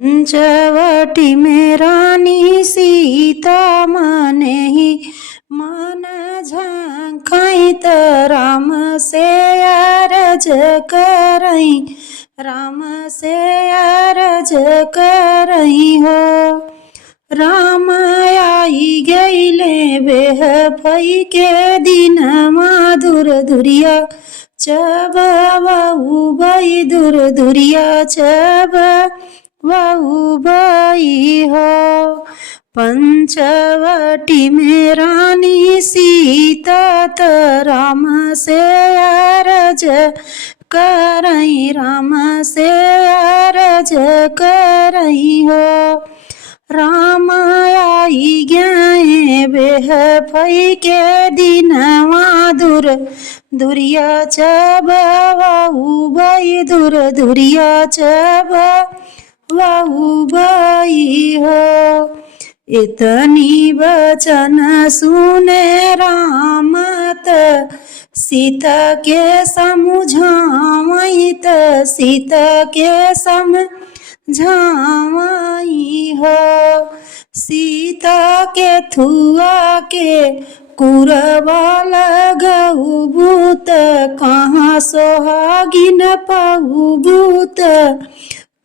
पंचवटी में रानी सीता माने ही मन झांकाई त राम से अरज करई, राम से अरज करई हो। राम आई गईले बेह भई के दिन दूर दुरिया चब बहु बई दूर दुरिया चब बहु बई हो। पंचवटी में रानी सीता त राम से अरज करई, राम से अरज करई हो। राम आई गए बेह भई के दिन दूर दुरिया चब बहु बई दूर दुरिया चब बहु बई हो। इतनी बचन सुने राम त सीता के समझावई त सीता के समझावई हो। सीता के थुआ के कुरवा लगऊ भूत कहाँ सोहागिन पहु भूत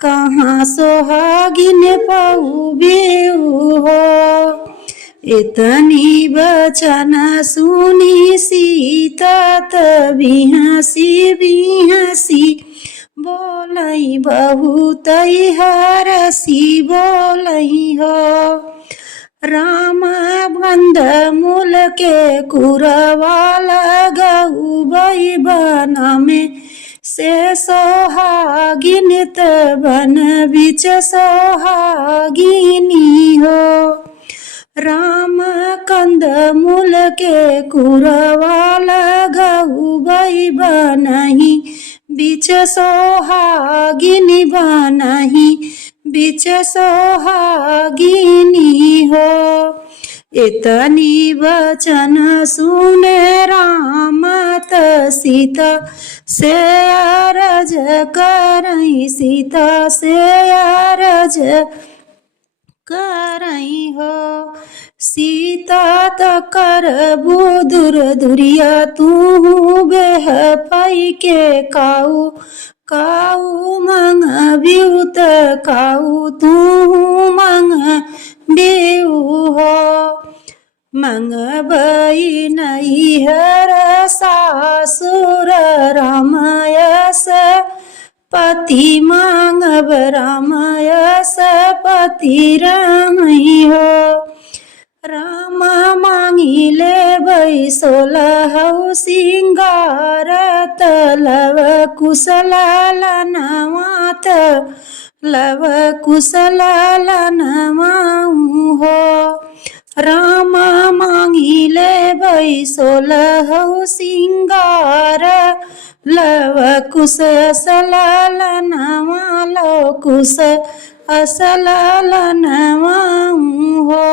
कहाँ सोहागिन पहु बेऊ हो। इतनी बचन सुनी सीता त बिहसी बिहसी बोलई बहुत हरसी बोलई हो। राम बंद मूल के कुरवा लगऊ बई बन में से सोहागिन त बन बिच सोहागिनी हो। राम कंद मूल के कुरवा लगऊ बई बनही बिच सोहागिनी बनही बिच सोहागिनी हो। इतनी वचन सुने राम त सीता से अरज करई, सीता से अरज करई हो। सीता त करबू दूर दुरिया तू बेह पई के काऊ काऊ मंग बिऊ त काऊ तू मंग बिऊ हो। मंग बई नैहर सासुर रामयस पति मांगब रामयस पति रही हो। राम मांगी ले बई 16 सिंगार तलव कुशल लनवात लव कुशल लनवाऊ हो। राम मांगी ले बई 16 सिंगार लव कुश असल लनवा लो कुश असल लनवाऊ हो।